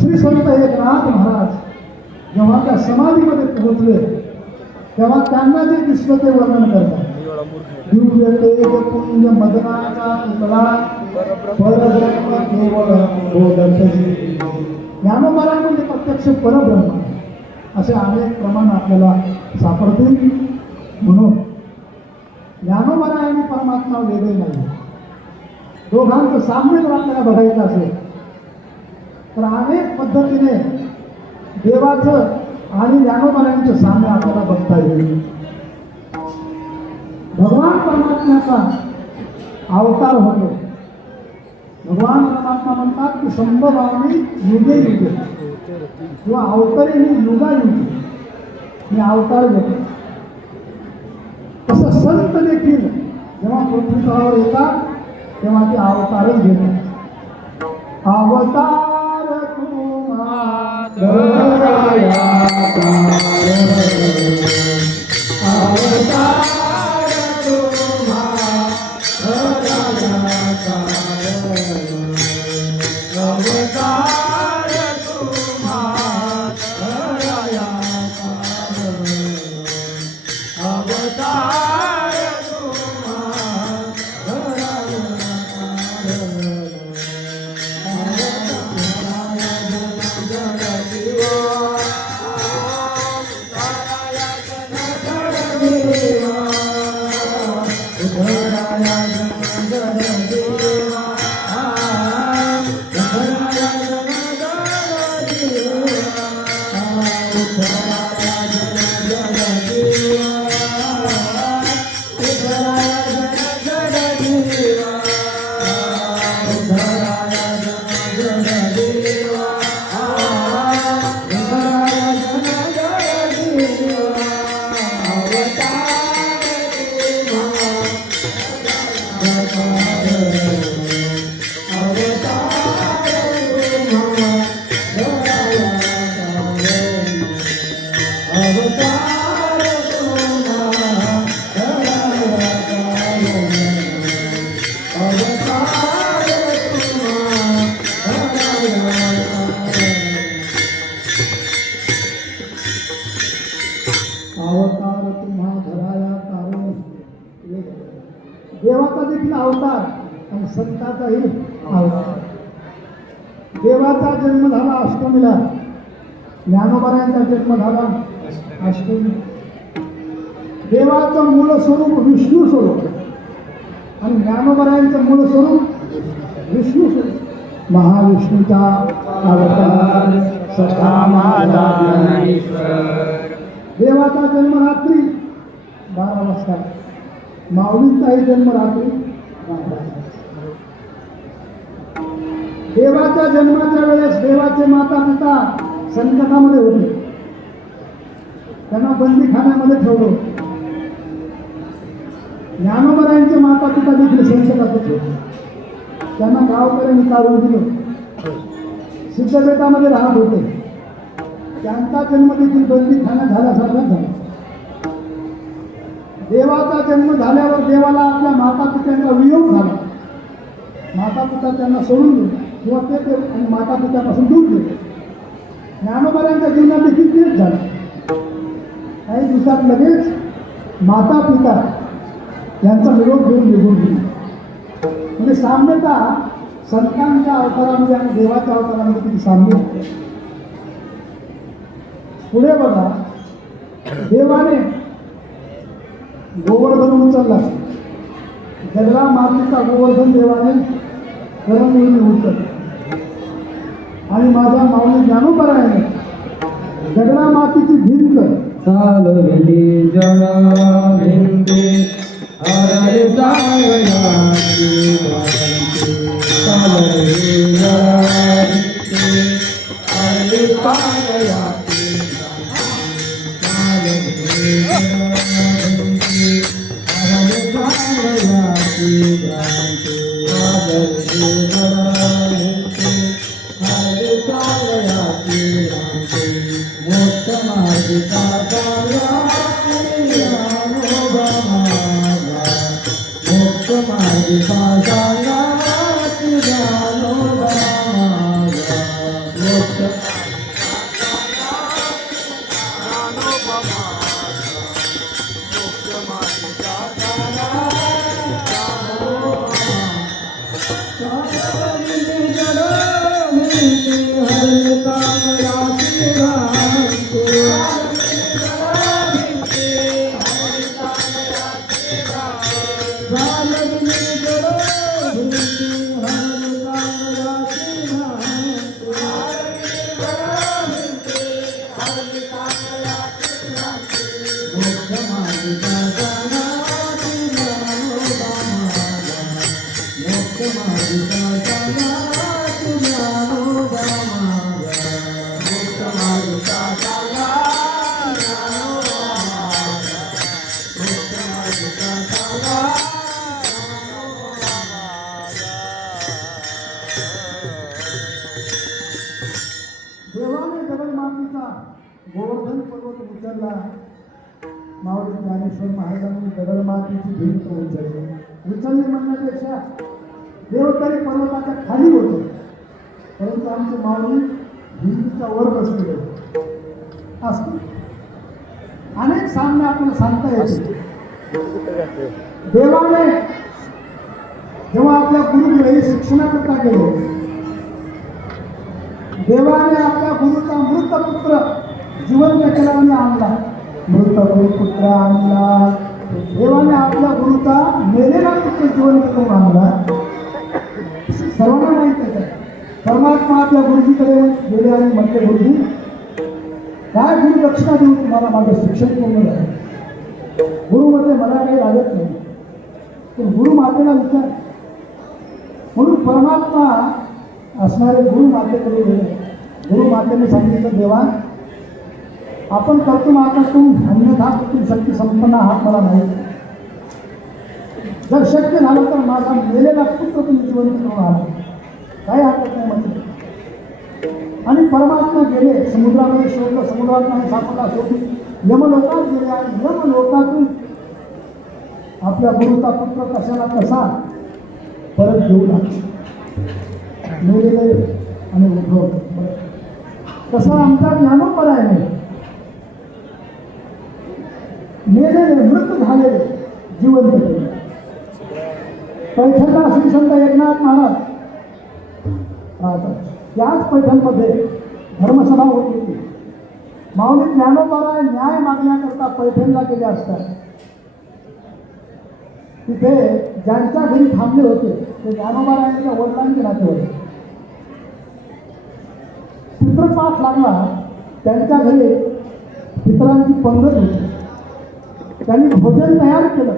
श्री संत एकनाथ महाराज जेव्हा त्या समाधीमध्ये पोहोचले तेव्हा त्यांना जे दिसलं ते वर्णन करतात. दिव्य तेज पुंज मदनाचा पुतळा परब्रह्म केवळ ज्ञानोबाला म्हणजे प्रत्यक्ष परब्रह्म असे अनेक प्रमाण आपल्याला सापडतील. म्हणून ज्ञानोबाला आणि परमात्मा वेगळे नाही. दोघांचं साम्य जर आपल्याला बघायचं असेल तर अनेक पद्धतीने देवाचं आणि ज्ञानोबायांचं साम्य आपल्याला बघता येईल. भगवान परमात्म्याचा अवतार होतो. भगवान परमात्मा म्हणतात की संभवामी युगे युगे किंवा अवतरे ही युगायुगे. मी अवतार घेतो. तसं संत देखील जेव्हा पृथ्वीतळावर येतात तेव्हा ते अवतारच घेतात. अवतार तुम्हा संताचाही देवाचा जन्म झाला अष्टमीला. ज्ञानोबरायांचा जन्म झाला अष्टमी. देवाचं मूळ स्वरूप विष्णू स्वरूप. आणि ज्ञानोबरायांचं मूळ स्वरूप विष्णू स्वरूप. महाविष्णूचा अवतार सखा माझा देवाचा जन्म रात्री बारा वाजता. माऊलीचाही जन्म रात्री देवाच्या जन्माच्या वेळेस देवाचे माता पिता संकटामध्ये होते. त्यांना बंदीखान्यामध्ये ठेवलं ज्ञानोबरायांचे माता पिता देखील संकटात होते. त्यांना गावकऱ्यांनी काढून दिलं. सिद्धबेटामध्ये राहत होते. त्यांचा जन्म देखील बंदीखाना झाल्यासारखाच झाला. देवाचा जन्म झाल्यावर देवाला आपल्या माता पित्यांचा वियोग झाला. माता पिता त्यांना सोडून दिला किंवा ते ते आणि माता पित्यापासून दूर गेले ज्ञानोबऱ्यांच्या जीवनात देखील तेच झालं. काही दिवसात लगेच माता पिता यांचा विरोध घेऊन निघून गेले. म्हणजे साम्यता संतांच्या अवतारामध्ये आणि देवाच्या अवतारामध्ये किती साम्य पुढे बघा. देवाने गोवर्धन उचलला. जगला मातीचा गोवर्धन देवाने करमळून उचलला. आणि माझा माऊली आहे जगला मातीची भिंत. चालविली जन भिंती हरे जावयाची चाल Come on, come on. Dnyaneshwar महाराजांनी दगडमातीची भिंत उचलली उचलली म्हणण्यापेक्षा देव तरी पर्वताच्या खाली होते. परंतु आमचे माऊली भिंतीच्या वर बसलेले होते. असं. अनेक सामने आपल्याला सांगता येते. देवाने जेव्हा आपल्या गुरुकडे शिक्षणाकरता गेलो देवाने आपल्या गुरुचा मृत पुत्र जिवंत केला आणि आणला मृत पुत्र आणला. देवाने आपल्या गुरुचा मेलेला पुत्र जीवन करून आणला सर्वांना माहीत आहे. परमात्मा आपल्या गुरुजीकडे गेले आणि म्हटले गुरुजी काय गुरु दक्षिणा देऊ तुम्हाला? माझं शिक्षण पूर्ण झालं. गुरु म्हणजे मला काही लागत नाही. तर गुरु मातेला विचार. म्हणून परमात्मा असणारे गुरु मातेकडे गेले. गुरु मातेने सांगितलं देवा आपण करतो आता तू अन्यथा तू शक्ती संपन्न आहात मला माहीत जर शक्य झालं तर माझा मेलेला पुत्र तुम्ही जिवंत करून आला. काही हरकत नाही म्हणजे. आणि परमात्मा गेले समुद्रामध्ये शोधलं समुद्रात नाही सापडला शोधून यमलोकात गेले आणि यमलोकातून आपल्या गुरुचा पुत्र कशाला कसा परत घेऊ लागतो मेलेले आणि उद्भव तसा आमचा ज्ञानोपर आहे. मेलेले मृत झालेले जिवंत केले पैठणला श्री संत एकनाथ महाराज राहतात. त्याच पैठणमध्ये धर्मसभा होत होती. माऊली ज्ञानोबाला न्याय मागण्याकरता पैठणला गेले असतात. तिथे ज्यांच्या घरी थांबले होते ते ज्ञानोबारायांच्या वडिलांचे नाते होते. पितृपाठ लागला त्यांच्या घरी पितरांची पंगत होती. त्यांनी भोजन तयार केलं.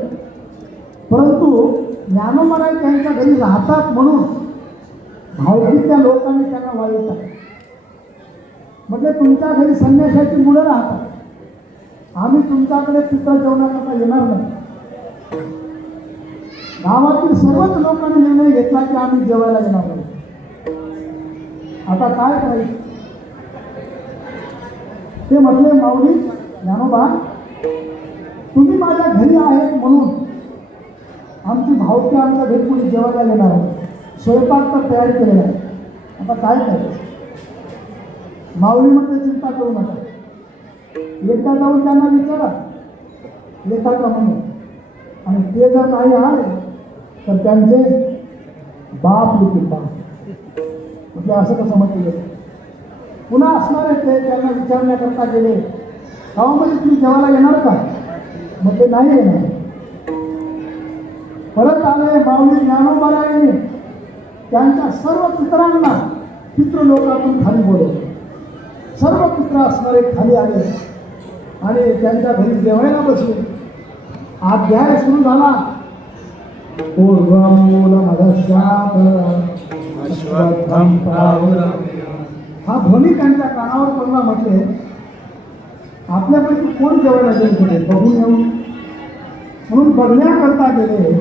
परंतु ज्ञानोबाराय त्यांच्या घरी राहतात म्हणून भावकीच्या लोकांनी त्यांना वाईट म्हणजे तुमच्या घरी संन्यासाची मुलं राहतात. आम्ही तुमच्याकडे पित्र जेवणाकरता येणार नाही. गावातील सर्वच लोकांनी निर्णय घेतला की आम्ही जेवायला येणार नाही. आता काय करायचं? ते म्हटले माऊली ज्ञानोबा तुम्ही माझ्या घरी आहेत म्हणून आमची भावकी आमच्या घरी कोणी जेवायला येणार आहे. स्वयंपाक तर तयार केलेला आहे. आता काय करायचं? माऊली म्हणजे चिंता करू नका. एकदा जाऊन त्यांना विचारा. येतात का म्हणून. आणि ते जर नाही आले तर त्यांचे बाप येतील बाप म्हणजे असं कसं म्हटलं पुन्हा असणारे ते त्यांना विचारण्याकरता गेले. गावामध्ये म्हणजे तुम्ही जेवायला येणार का? म्हणजे नाही येणार. परत आले माऊली ज्ञानोबारायांनी. त्यांच्या सर्व पितरांना पितृलोकातून खाली बोलवले. सर्व पित्र असणारे खाली आले. आणि त्यांच्या घरी जेवायला बसले. अध्याय सुरू झाला. हा ध्वनी त्यांच्या कानावर पडला म्हटले आपल्यापैकी कोण जवळ असेल तिथे बघून येऊ. म्हणून बघण्याकरता गेले.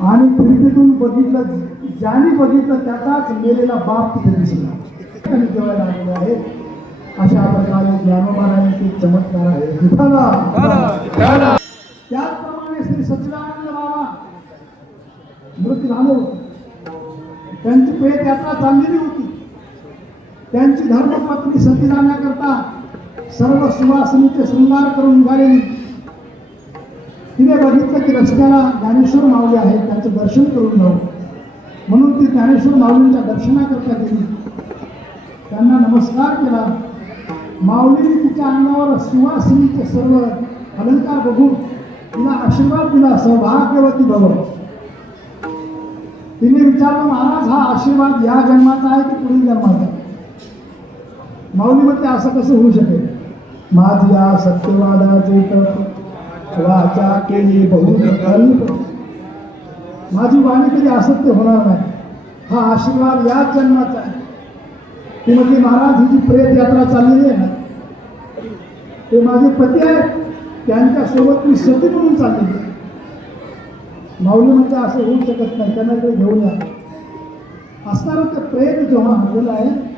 आणि खिडकीतून बघितलं ज्याने बघितलं त्याचाच मेलेला बाप तिथे दिसला. त्यांनी जेवायला आलेले आहेत अशा प्रकारे ज्ञानोबारायांचे चमत्कार आहे. त्याचप्रमाणे श्री सच्चिदानंद बाबा मृत्यू झालो होतं. त्यांची पेट यात्रा चाललेली होती. त्यांची धर्मपत्नी सती जाण्याकरता सर्व सुवासिनीचे शृंगार करून निघालेली तिने बघितलं की रस्त्याला ज्ञानेश्वर माऊली आहेत त्यांचं दर्शन करून जाऊ. म्हणून ती ज्ञानेश्वर माऊलींच्या दर्शनाकरता गेली. त्यांना नमस्कार केला. माऊलीने तिच्या अंगावर सुवासिनीचे सर्व अलंकार बघून तिला आशीर्वाद दिला सौभाग्यवती भव. तिने विचारलं महाराज हा आशीर्वाद या जन्माचा आहे की पुढील जन्माचा आहे? माऊली म्हणते असं कसं होऊ शकेल? माझ्या सत्यवादाचे तप वाचा केली बहुत कल्प. माझी वाणी कधी असत्य होणार नाही. हा आशीर्वाद याच जन्माचा आहे. ती म्हणजे महाराज ही जी प्रेत यात्रा चाललेली आहे ना. ते माझे पती आहेत. त्यांच्यासोबत मी सती म्हणून चाललेली आहे. माऊली म्हणजे असं होऊ शकत नाही. त्यांना ते घेऊन या. असणारं ते प्रेत जेव्हा आलेलं आहे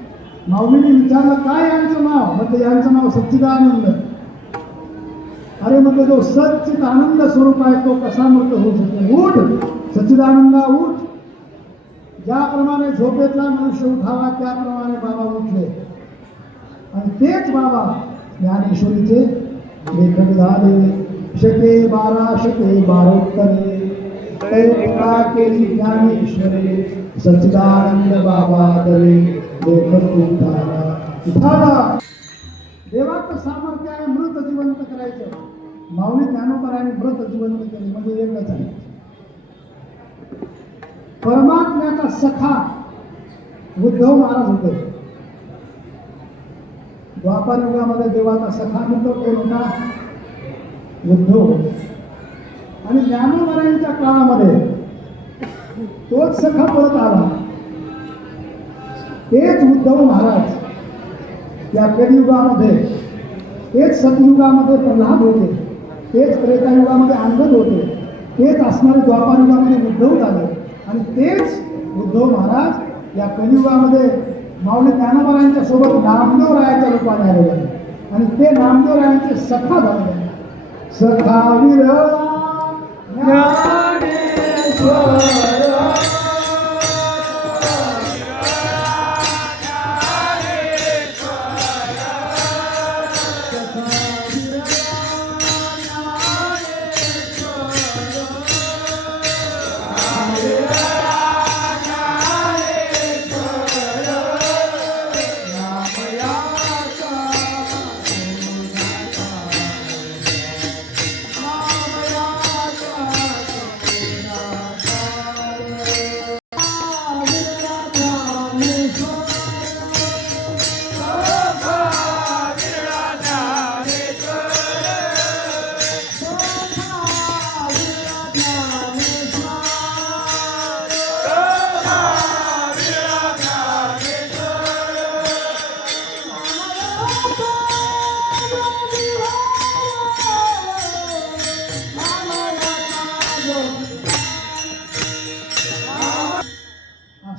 माऊलीने विचारलं काय यांचं नाव? म्हणजे यांचं नाव सच्चिदानंद. अरे म्हणजे जो सच्चित आनंद स्वरूप आहे तो कसा मृत होऊ शकतो? उठ सच्चिदानंदा उठ. ज्याप्रमाणे झोपेतला मनुष्य उठावा त्याप्रमाणे बाबा उठले. आणि तेच बाबा ज्ञानेश्वरीचे लेखक झाले. शके बारा शके बारोत्तरे केली ज्ञानेश्वरे सच्चिदानंद बाबा दरे. देवाचं सामर्थ्य आहे मृत जिवंत करायचं. माऊली ज्ञानोबराने मृत जिवंत केले म्हणजे वेगळंच आहे. परमात्म्याचा सखा उद्धव महाराज होते. द्वापार युगामध्ये देवाचा सखा मित्र कोण होता? उद्धव. आणि ज्ञानोपरायांच्या काळामध्ये तोच सखा परत आला. तेच उद्धव महाराज या कलियुगामध्ये तेच सतयुगामध्ये प्रल्हाद होते तेच त्रेतायुगामध्ये आनंद होते तेच असणारे द्वापारयुगामध्ये उद्धव झाले आणि तेच उद्धव महाराज या कलियुगामध्ये माऊली ज्ञानोबरायांच्या सोबत नामदेव रायाच्या रूपाने आलेले आहेत. आणि ते नामदेव रायांचे सखा झाले सखावीर ज्ञानेश्वर.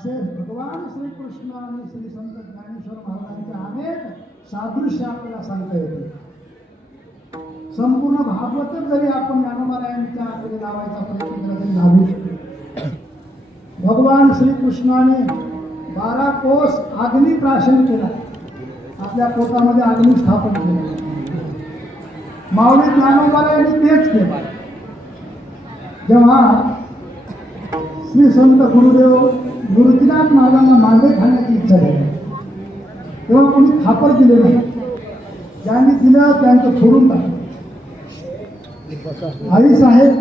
असे भगवान श्रीकृष्ण आणि श्री संत ज्ञानेश्वर महाराजांचे अनेक सादृश्य आपल्याला सांगता येते. संपूर्ण भागवतच जरी आपण ज्ञानोबारायांच्या आकडे लावायचा प्रयत्न केला तरी लावू शकतो. भगवान श्रीकृष्णाने बारा कोस अग्नी प्राशन केला. आपल्या पोटामध्ये अग्नी स्थापन केली. माऊली ज्ञानोबारायांनी तेच केलं. जेव्हा श्री संत गुरुदेव गुरुजीनाथ महाराजांना मांडे खाण्याची इच्छा झाली. तेव्हा कोणी खापर दिले नाही. ज्यांनी दिलं त्यांचं सोडून टाकलं. आई साहेब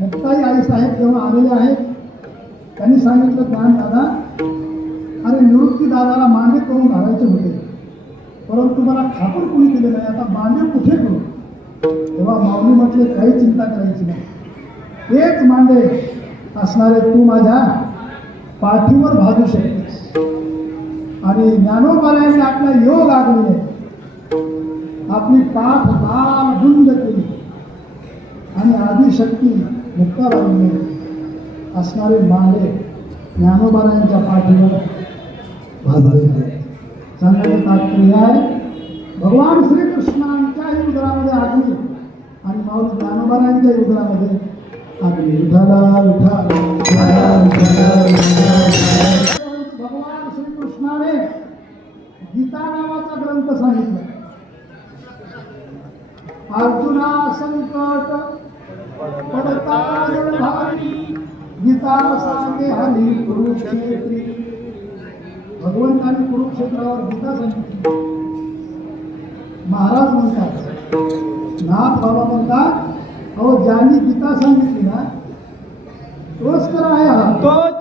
मुक्ताई आई साहेब जेव्हा आलेले आहेत त्यांनी सांगितलं ज्ञान दादा अरे निवृत्ती दादाला मांडे करून घालायचे होते. परंतु मला खापर कोणी दिले नाही आता मांडे कुठे करू? तेव्हा माऊली म्हटले काही चिंता करायची नाही. तेच मांडे असणारे तू माझ्या पाठीवर भाजू शकतेस आणि ज्ञानोबारायांनी आपला योग आगवले आपली पाठ लाल रुंद केली. आणि आदिशक्ती मुक्ताबाईने असणारे माले ज्ञानोबारायांच्या पाठीवर भाजले सांगायचं तात्पर्य आहे. भगवान श्रीकृष्णांच्याही उदरामध्ये अग्नी आणि माऊली ज्ञानोबारायांच्याही उदरामध्ये भगवान श्रीकृष्णाने गीता नावाचा ग्रंथ सांगितला. अर्जुना संकट पडता भारी गीता सांगे हरी कुरुक्षेत्री. भगवंताने कुरुक्षेत्रावर गीता सांगितली. महाराज म्हणतात नाथ बाबा म्हणतात अहो ज्यांनी गीता सांगितली ना तोच तर आहे हा. तोची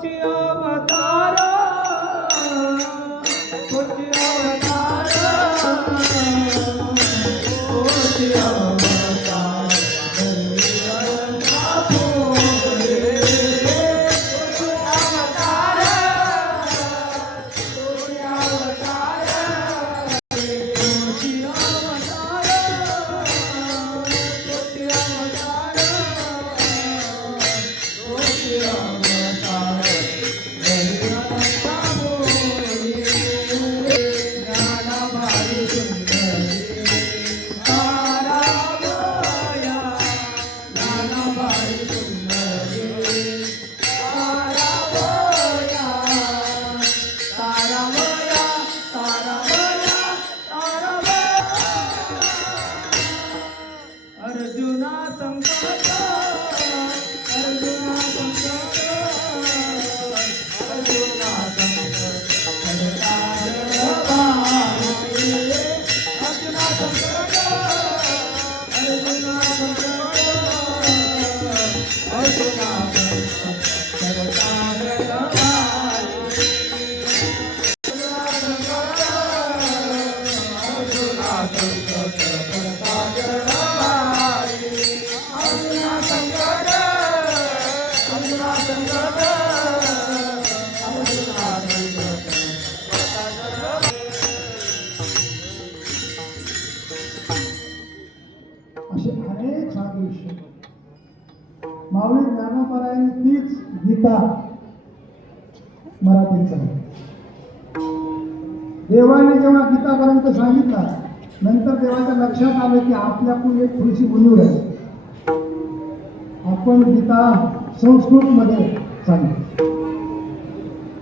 गीता मराठीचा देवाने जेव्हा गीतापर्यंत सांगितला नंतर देवाच्या लक्षात आलं की आपल्याकडून एक थोडीशी उणीव आहे. आपण गीता संस्कृतमध्ये सांगितली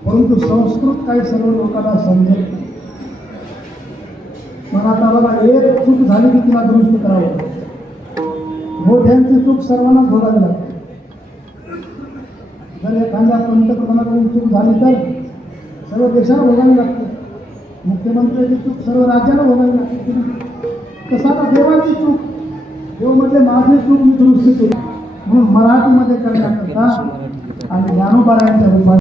परंतु संस्कृत काही सर्व लोकांना समजेल नाही. आता एक चूक झाली की तिला दुरुस्त करावं. मोठ्यांची चूक सर्वांना भोगावी लागते जर एखाद्या पंतप्रधानाकडून चूक झाली तर सर्व देशाला भोगावी लागते. मुख्यमंत्र्याची चूक सर्व राज्याला भोगावी लागते. तसा आता देवाची चूक? देव म्हणजे माझी चूक मी दुरुस्ती केली. म्हणून मराठीमध्ये करण्याकरता आणि ज्ञानोबारायांच्या रूपात